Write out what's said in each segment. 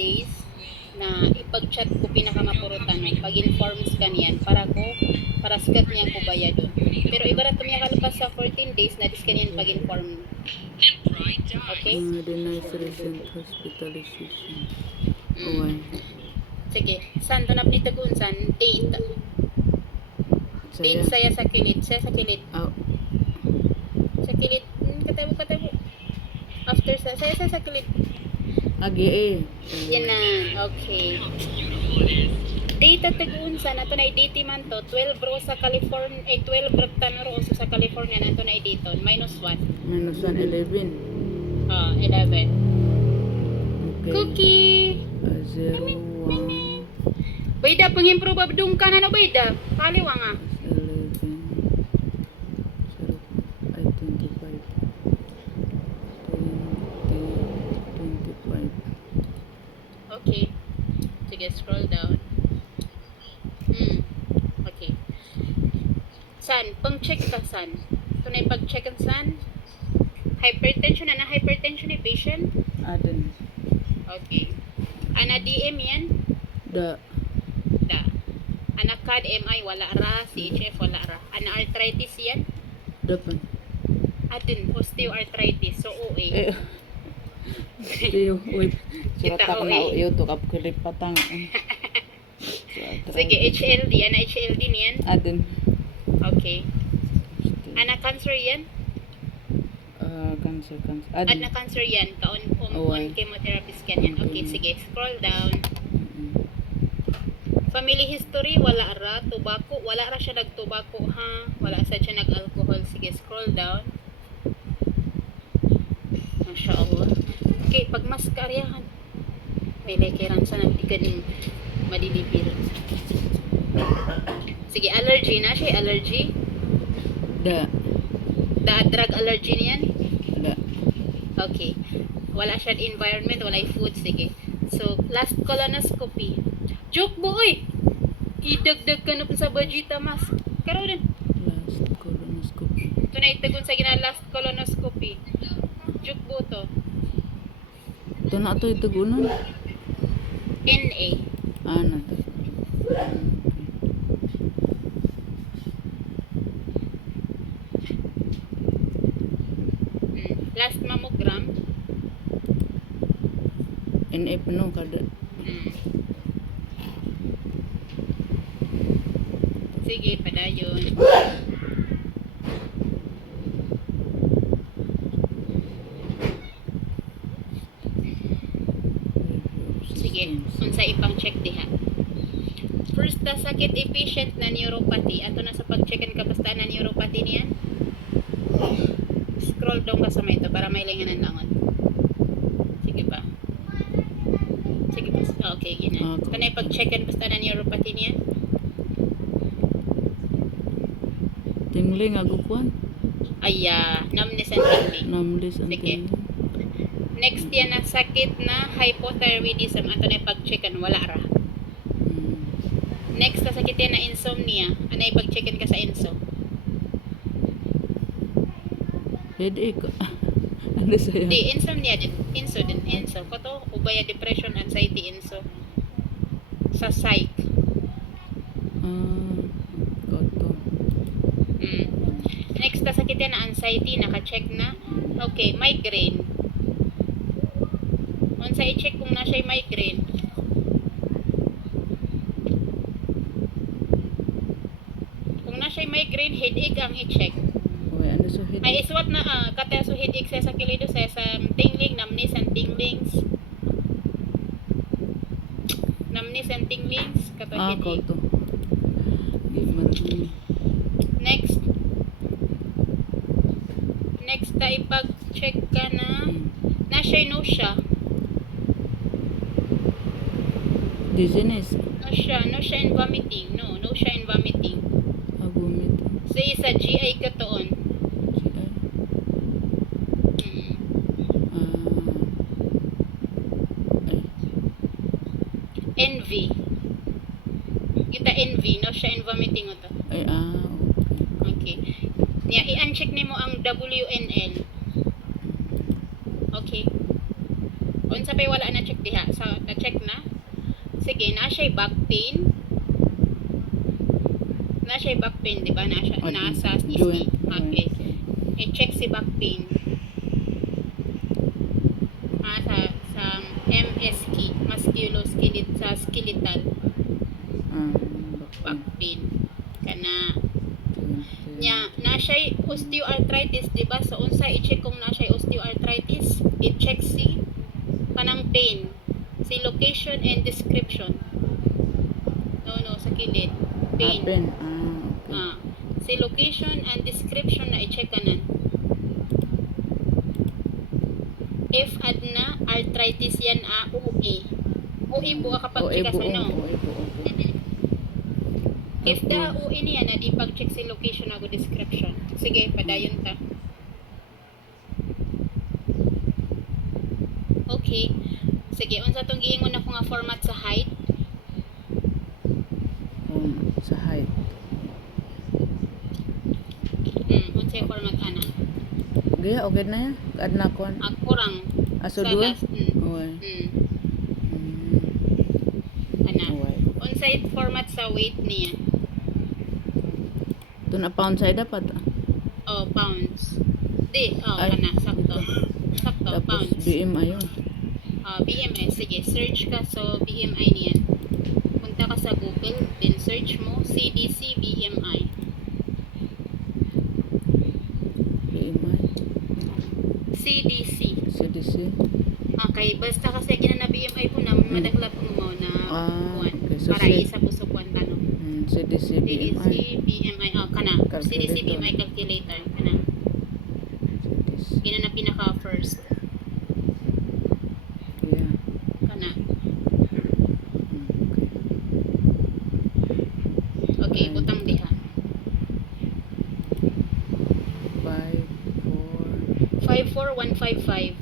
days na ipag-chat ko pinakamapurutan no pag-informs kaniyan para skat niya ko bayadon pero ibarat tumiya kalapas sa 14 days na dis kaniyan pag-inform okay Denies recent hospitalization. mm. Sige san to napnita kun san date date saya sa kilit sa kilit katabo after saya sa kilit Agi yan na okay data tagunsa nato na date man to 12 ro sa California 12 rectan ro sa California nato na dito -1 -1, 11. 11 Okay. cookie 0, 1, bayda pang-improve abdung ka na no bayda paliwa nga 11, 0, 25, 20, 25. okay sige scroll down okay san pang-check ka san tunay pag-check ang san hypertension na hypertension ni patient Aden. okay ana DM yan Da. ana CAD MI wala ra CHF wala ra ana arthritis yan Dapan. atin osteoarthritis so OA Tiyo, wait. Kita, Surat ako na okay. iyo to kapkilip patang. sige HLD ana HLD niyan Aden. okay ana cancer yan Cancer. ana cancer yan kaon on chemotherapy scan yan okay sige scroll down family history wala ra tobacco wala ra siya nagtobacco ha wala sa siya nag-alcohol sige scroll down masyaallah okay pag mas karyahan may lekeran sa nagtigan yung madilipir sige allergy na siya allergy Da. drug allergy niyan Da. okay wala siya environment wala food sige so last colonoscopy joke boy idagdag ka na sa budgeta mas karo din Last colonoscopy. ito na itagun sa gina last colonoscopy joke bo to Ito na to itugunan. NA Na to. last mammogram NF no kada. sige padayon sige unsa ipang check diha first ta sakit patient na neuropathy ato na sa pag-checkan ka basta na neuropathy niyan scroll down ka sa may ito para may linganan langon sige pa okay gina kanay pag-checkan basta na neuropathy niyan Tingling agukuan. numbness and tingling Namlis ang Sige. tingling. next yan na sakit na hypothyroidism ato na pag-checkan wala ra next na sakit yan na insomnia anay pag-checkan ka sa inso Headache. Ano sa'yo? di insomnia din inso kato ubaya depression anxiety inso sa psych Koto. next na sakit yan na anxiety naka-check na okay migraine unsa i-check kung na siya migraine kung na siya migraine headache ang i-check Uy, ano so headache? ay iswat na kata so headache sa kilido sa tingling numbness and tinglings kato headache Koto. Di marunong. next ta ipag-check ka na siya nausea Dizziness. nausea and vomiting nausea and vomiting Agumit. sa isa GI katoon envy kita envy nausea and vomiting ito okay niya i-uncheck nimo ang WNL okay unsa pay wala na check diha sa check siya back pain. Na siya back pain, di ba? Nasa Joint. Okay. I-check si back pain. Sa MSK, skeletal back pain. Kana nya na siya osteoarthritis, di ba? So unsa i-check kung na siya osteoarthritis? I-check si kanang pain, si location and description. No, sa kilid. Pain. Pain. Okay. Si location and description na i-check kanan. If adna arthritis yan OA. OA po kapag check sa no. If da OA niya na di pag-check si location ako description. Sige, padayon ta. Okay. Sige, unsa tong giingon ako nga format sa height? Sa height. Unsay format ana? Gaya, okay na yan. Kadna kon. Kurang. Aso Sa duwa? last. Okay. Ana. Okay. Unsay format sa weight niya? Ito na pound side dapat. Pounds. Di, Ay, kana, sakto. Sakto, Tapos pounds. BMI yun. BMI, sige, search ka so BMI niyan. Punta ka sa Google, then search mo CDC BMI. BMI. CDC. CDC. Okay, basta kasi na BMI po na madagla po mo na kuwan. Okay. So, Para isa po sa kuwan tanong. CDC CDC BMI. BMI, kana. CDC Calculator. BMI calculator, kana. CDC. Yun na pinaka first. Yeah. Kana. Okay. Okay, butang diha. 54155.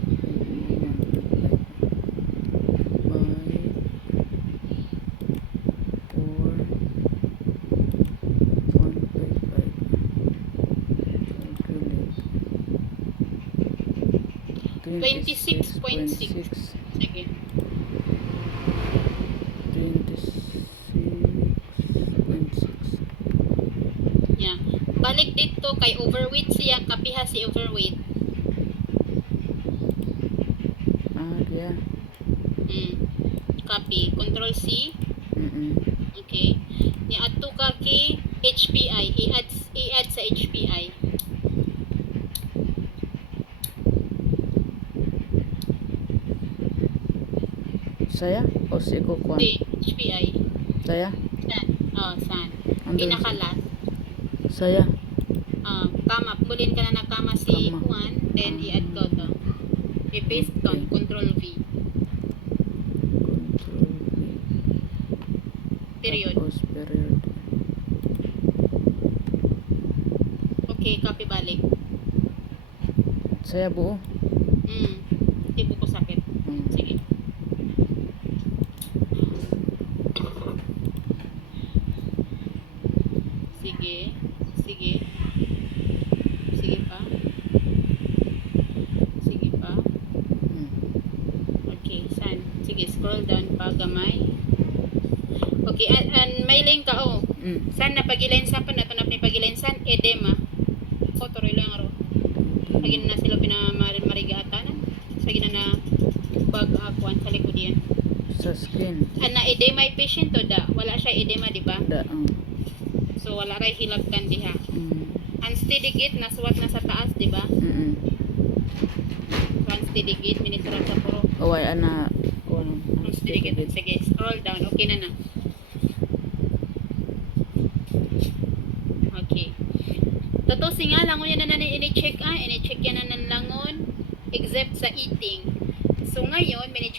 26.6. Sige. 26.6. Yeah. Balik dito kay overweight siya, kapiha si overweight. Yeah. Copy. Control C. Okay. Ni adto ka kay HPI. I-add sa HPI. Saya? O si Kukuan? Di, HPI. Saya? San. Andun Pinakalat. Saya? Kama. Pulin ka na nakama si Kama. Juan. Then i-add ko to. I-paste ko. Okay. Control V. Control V. Period. Tapos period. Okay, copy balik. Saya buo? Tibo ko sakit. Sige. Sige. Sige. Sige pa. Sige pa. Okay, san? Sige, scroll down pa gamay. Okay, and may link ka San na pagilensan pa nato na pagilensan edema. Photo lang aro. Lagi na sila pinamarigaatan. Sige na bag-akuan sa likod yan. Sa skin? Ana edema patient to da. Wala siya edema, di ba? Da. So wala ray hilabkan diha. Unsteady gait nasuwat na sa taas, di ba? So unsteady gait minitra sa puro. Away, ana. Unsteady gait. Sige, scroll down. Okay na na. Okay. Totoo nga langon yan na ini-check yan na langon except sa eating. So ngayon, mini-check